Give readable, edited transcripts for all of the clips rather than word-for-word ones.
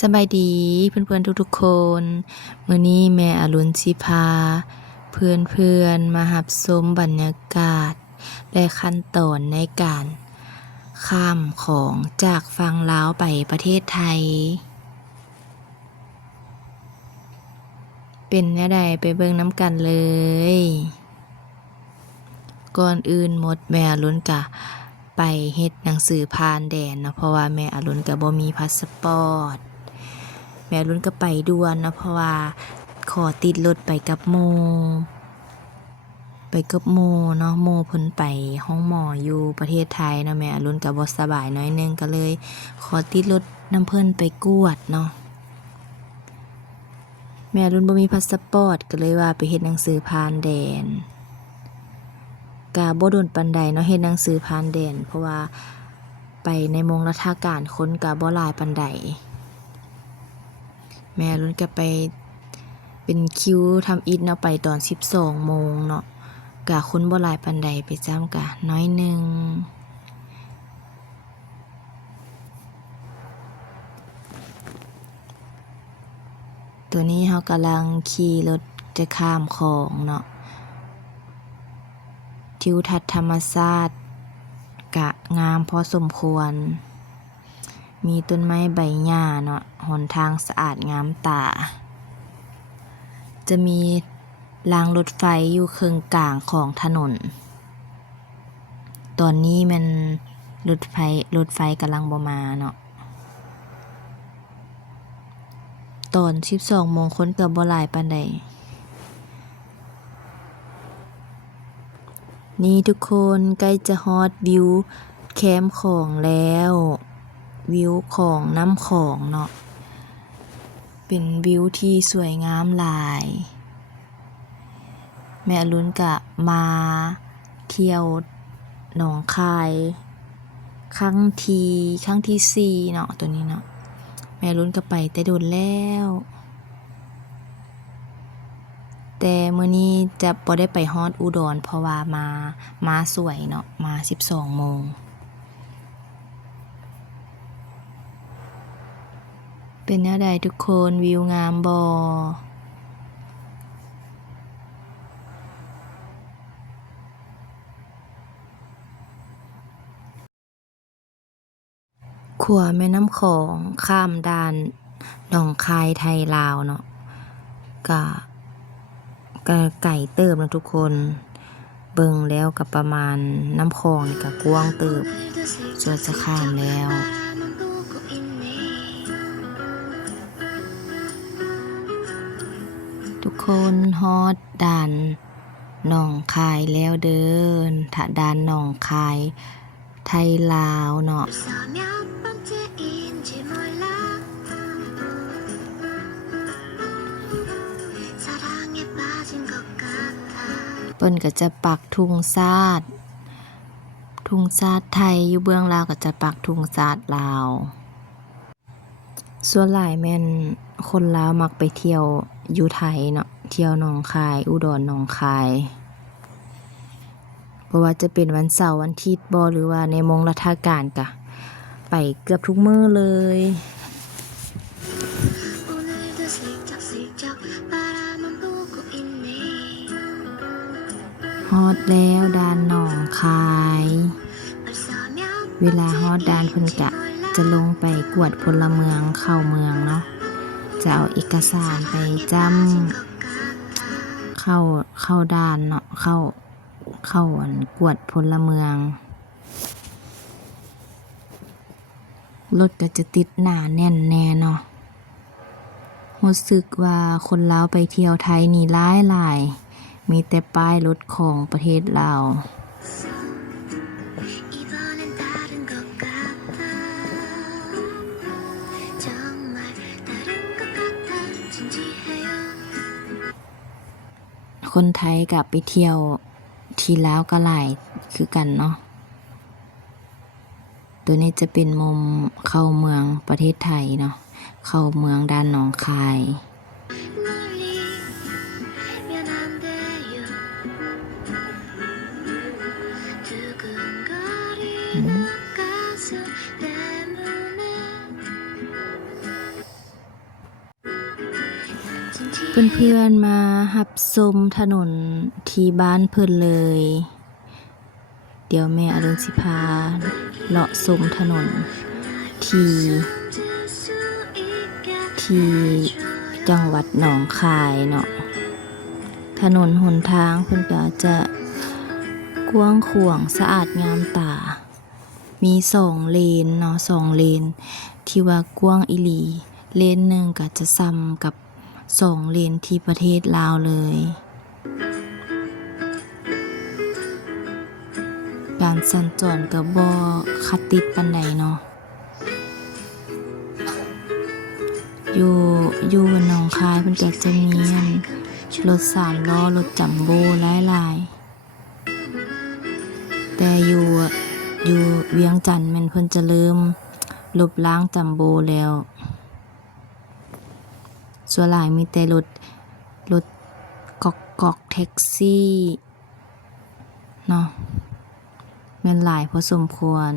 สบายดีเพื่อนๆทุกๆคนมื้อนี้แม่อรุณสิพาเพื่อนๆมารับชมบรรยากาศและขั้นตอนในการข้ามของจากฝั่งลาวไปประเทศไทยเป็นแนวใดไปเบิ่งน้ำกันเลยก่อนอื่นหมดแม่อรุณก็ไปเฮ็ดหนังสือผ่านแดนเนาะเพราะว่าแม่อรุณก็บ่มีพาสปอร์ตแม่อรุณก็ไปด่วนเนาะเพราะว่าขอติดรถไปกับโมเนาะโมเพิ่นไปห้องหมออยู่ประเทศไทยเนาะแม่อรุณก็บ่สบายน้อยนึงก็เลยขอติดรถนำเพิ่นไปกวดเนาะแม่อรุณบ่มีพาสปอร์ตก็เลยว่าไปเฮ็ดหนังสือผ่านแดนก็บ่โดนปานใดเนาะเฮ็ดหนังสือผ่านแดนเพราะว่าไปในมงราชการคนก็บ่หลายปานใดแม่อรุณก็ไปเป็นคิวทำอิฐเนาะไปตอน 12 โมงเนาะก็คนบ่หลายปานใดไปจ้ำก็น้อยนึงตัวนี้เรากำลังขี่รถจะข้ามคลองเนาะทิวทัศน์ธรรมชาติกะงามพอสมควรมีต้นไม้ใบหญ้าเนาะหนทางสะอาดงามตาจะมีรางรถไฟอยู่ครึ่งกลางของถนนตอนนี้มันรถไฟกำลังบ่มาเนาะตอน 12 โมงคนก็บ่หลายปานใดนี่ทุกคนใกล้จะฮอดวิวแคมป์ของแล้ววิวของน้ำของเนาะเป็นวิวที่สวยงามหลายแม่อรุณก็มาเที่ยวหนองคายครั้งที่ 4เนาะตัวนี้เนาะแม่อรุณก็ไปแต่โดนแล้วแต่มื้อนี้จะบ่ได้ไปฮอดอุดรเพราะว่ามาสวยเนาะมา 12 โมงเป็นแนวใดทุกคนวิวงามบ่ขัวแม่น้ำของข้ามด่านหนองคายไทยลาวเนาะก็ไก่เติบนะทุกคนเบิ่งแล้วก็ประมาณน้ำคลองนี่ก็กว้างเติบจะข้ามแล้วทุกคนฮอดด่านหนองคายแล้วเด้อถ้าด่านหนองคายไทยลาวเนาะเปิ้นก็จะปักธงชาติไทยอยู่เบื้องลาวก็จะปักธงชาติลาวส่วนหลายแม่นคนลาวมักไปเที่ยวอยู่ไทยเนาะเที่ยวหนองคายอุดรหนองคายเพราะว่าจะเป็นวันเสาร์วันอาทิตย์บ่หรือว่าในมงราชการก็ไปเกือบทุกมื้อเลยฮอดแล้วด่านหนองคายเวลาฮอดด่านเพิ่นก็จะลงไปกวดพลเมืองเข้าเมืองเนาะจะเอาเอกสารไปจ้ำเข้าด่านเนาะเข้ากวดพลเมืองรถก็จะติดหนาแน่นแน่เนาะรู้สึกว่าคนลาวไปเที่ยวไทยนี่หลายมีแต่ป้ายรถของประเทศลาวคนไทยกลับไปเที่ยวที่ลาวก็หลายคือกันเนาะตัวนี้จะเป็นมุมเข้าเมืองประเทศไทยเนาะเข้าเมืองด่านหนองคาย เพื่อนๆมารับชมถนนที่บ้านเพิ่นเลย เดี๋ยวแม่อรุณสิพาเลาะชมถนนที่จังหวัดหนองคายเนาะถนนหนทางเพิ่นก็จะกว้างขวางสะอาดงามตามี2เลนเนาะ2เลนที่ว่ากว้างอีหลีเลนหนึ่งก็จะซ้ำกับ2เลนที่ประเทศลาวเลยการสัญจรก็บ่คัดติดปานใดเนาะอยู่หนองคายเพิ่นก็จะมีรถ3ล้อรถจัมโบ้หลายๆแต่อยู่เวียงจันทน์แม่นเพิ่นจะเริ่มลบล้างจัมโบ้แล้วส่วนหลายมีแต่รถก๊อกแท็กซี่เนาะแม่นหลายพอสมควร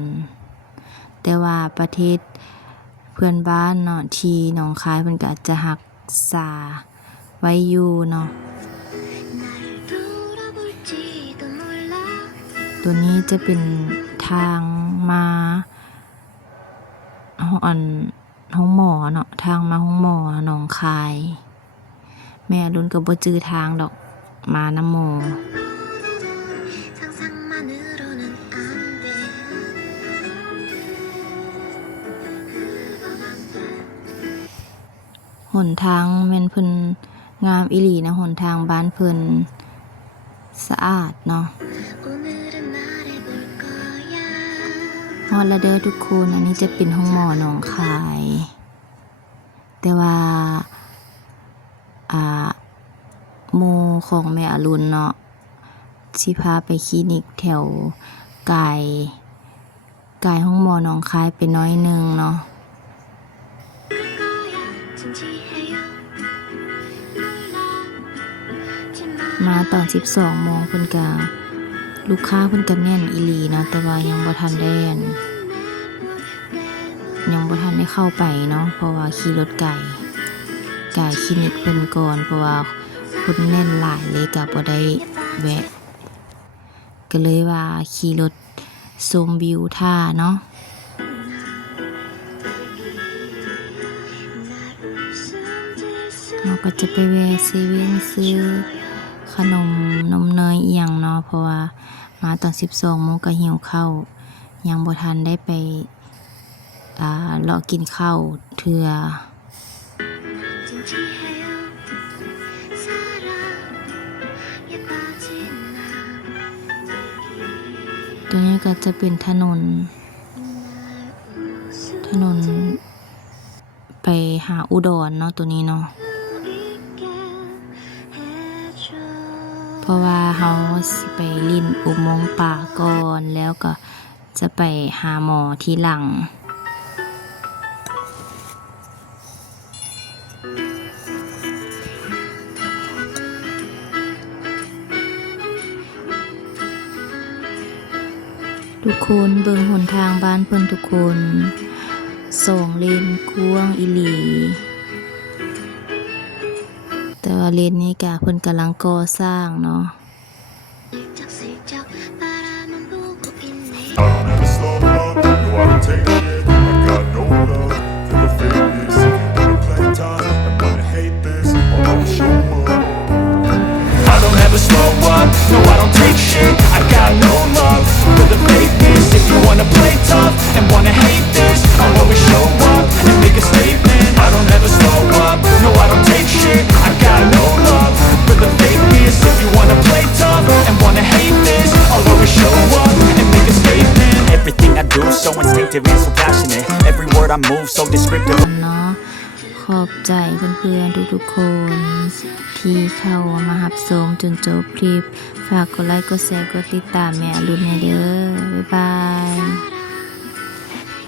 แต่ว่าประเทศเพื่อนบ้านเนาะที่หนองคายเพิ่นก็จะรักษาไว้อยู่เนาะตัวนี้จะเป็นทางมาห้องหมอเนาะทางมาห้องหมอหนองคายแม่รุ่นก็บ่จื้อทางดอกมานำหมอหนทางแม่นเพิ่นงามอีหลีนะหนทางบ้านเพิ่นสะอาดเนาะฮอดแล้วเด้อทุกคนอันนี้จะเป็นห้องหมอหนองคายแต่ว่าหมู่ของแม่อรุณเนาะสิพาไปคลินิกแถวไกลห้องหมอหนองคายไปน้อยนึงเนาะมาตอน12 โมงเพิ่นก็ลูกค้าเพิ่นก็แน่นอีหลีเนาะแต่ว่ายังบ่ทันได้เข้าไปเนาะเพราะว่าขี่รถไกลคลินิกเพิ่นก่อนเพราะว่าคนแน่นหลายเลยก็บ่ได้แวะก็เลยว่าขี่รถชมวิวท่าเนาะเราก็จะไปแวะเซเว่นซื้อขนมนมเนยอีหยังเนาะเพราะว่ามาตอน12 โมงก็หิวข้าวยังบ่ทันได้ไปเลาะกินข้าวเทื่อตัวนี้ก็จะเป็นถนนไปหาอุดรเนาะตัวนี้เนาะเพราะว่าเฮาสิไปลิ้นอุโมงค์ป่าก่อนแล้วก็จะไปหาหมอทีหลังทุกคนเบิ่งหนทางบ้านเพิ่นทุกคน2 เลนกว้างอีหลีแต่ว่าเลนนี้ก็เพิ่นกำลังก่อสร้างเนาะSlow up, no I don't take shit I got no love for the fakeness If you wanna play tough and wanna hate this I'll always show up and make a statement I don't ever slow up, no I don't take shit I got no love for the fakeness If you wanna play tough and wanna hate this I'll always show up and make a statement Everything I do so instinctive and so passionate Every word I move so descriptive เนาะขอบใจเพื่อนๆทุกๆคนที่เข้ามารับชมจนจบคลิปฝากกดไลค์กดแชร์กดติดตามแม่อรุณเด้อบ๊ายบาย